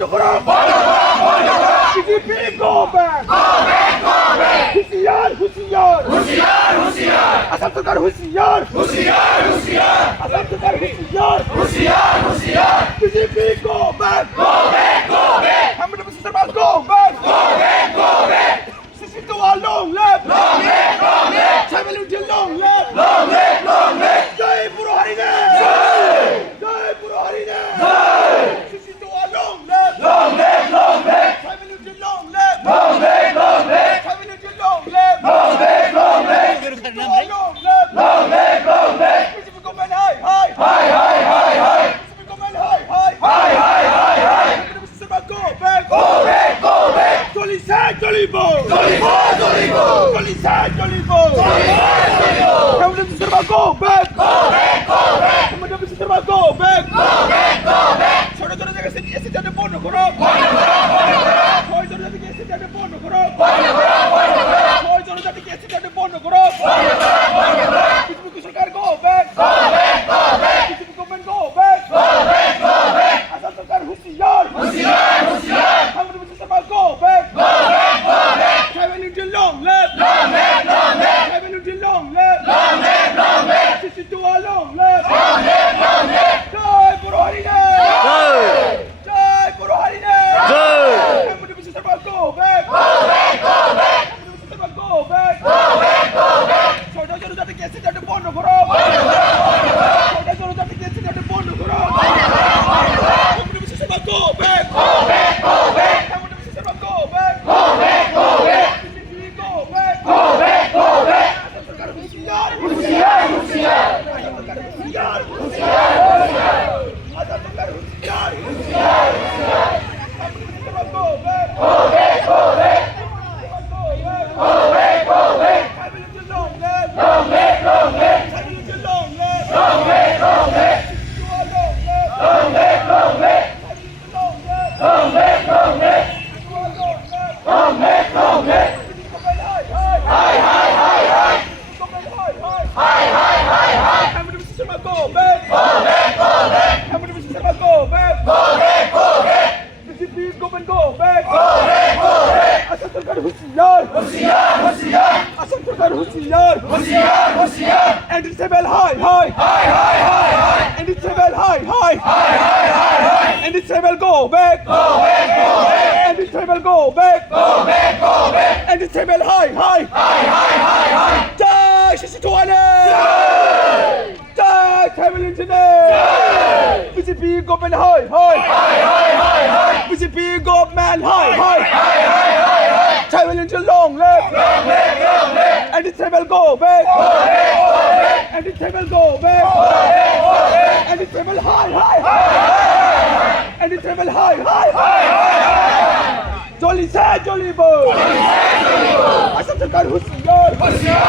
বন্ধ করো BJP go back হুঁশিয়ার হুঁশিয়ার হুঁশিয়ার হুঁশিয়ার আসাম সরকার হুঁশিয়ার হুঁশিয়ার হুঁশিয়ার আসাম সরকার হুঁশিয়ার হুঁশিয়ার হুঁশিয়ার BJP go back Go back, go back, Hamid Mr. Mal go back go back, go back. Sisi to our long left Long live, long live, Chamelu to long left long live, long live. Jai Puro Harine Jai! Jai Puro Harine Jai! Sisi to our long left Long live, long live, Chamelu to long left long live, long live, Chamelu to long left long live, long live, To our long left long live, long live. BJP government high Hi, hi, hi, hi, BJP government high hi, hi, hi, hi. Hamid Mr. Mal go back Go back, go back. Jolly sad Jolly Bo Jolibo, Jolibo, Jolly sad Jolly Bo Jolibo. Hamid Mr. Mal go back Go back, go back, Hamid Mr. Mal go back go back, go back. ছোট ছোট জায়গায় এসে যাতে বন্ধ করো ছয় জন জাতিকে এসে যাতে বন্ধ করো ছয় জন জাতিকে এসে যাতে বন্ধ করো বিজেপি সরকার go back BJP government go back Assam সরকার হুঁশিয়ার হুঁশিয়ার, হুঁশিয়ার. Hamid Mustafa go back travelling to long লেফট Long live, long live, travelling to long লেফট long live, long live, সিসি টু লং লেফট long live, long live. জয় পুরো হরিণে জয় পুরো হরিণে Hamid Mustafa go back Go back, go back, Hamid Mustafa go back go back, go back. ছয়টা জনজাতিকে এসে যাতে বন্ধ করো ছয়টা জনজাতিকে এসে যাতে বন্ধ করো Hamid Mustafa go back Go back, go back, Hamid Mustafa go back go back, go back, BJP গো back go back, go back. সরকার হুঁশিয়ার হুঁশিয়ার, হুঁশিয়ার, সরকার হুঁশিয়ার হুঁশিয়ার, হুঁশিয়ার, আজাদ সরকার হুঁশিয়ার হুঁশিয়ার, হুঁশিয়ার. Hamid Mustafa go back Go back, go back, go back go back, go back. Hamid to long লেফট Long live, long live, Hamid to long লেফট long live, long live, to long লেফট long live, long live, Hamid to long লেফট long live, long live, to long লেফট long live, long live. Hi hi Hi, hi, hi, hi, hi hi, hi, hi, hi. Hamid Mustafa go back Go back, go back, Hamid Mustafa go back go back, go back, BJP government go back go back, go back. Assam সরকার হুঁশিয়ার হুঁশিয়ার, হুঁশিয়ার, আসাম সরকার হুঁশিয়ার হুঁশিয়ার, হুঁশিয়ার. Anti travel hi Hi, hi, hi, hi, anti travel hi hi, hi, hi, hi. Anti travel go back Go back, go back, anti travel go back go back, go back. Anti travel hi Hi, hi, hi, hi. জয় শিশু চৌহানে জয় travel engineer BJP government hi Hi, hi, hi, hi. BJP government hi Hi, hi, hi, hi. Travel engine long লেফট Long live, long live. Anti travel go back Go back, go back, anti travel go back go back, go back. Anti travel hi anti travel hi জলি সে জলি বো আসাম সরকার হুঁশিয়ার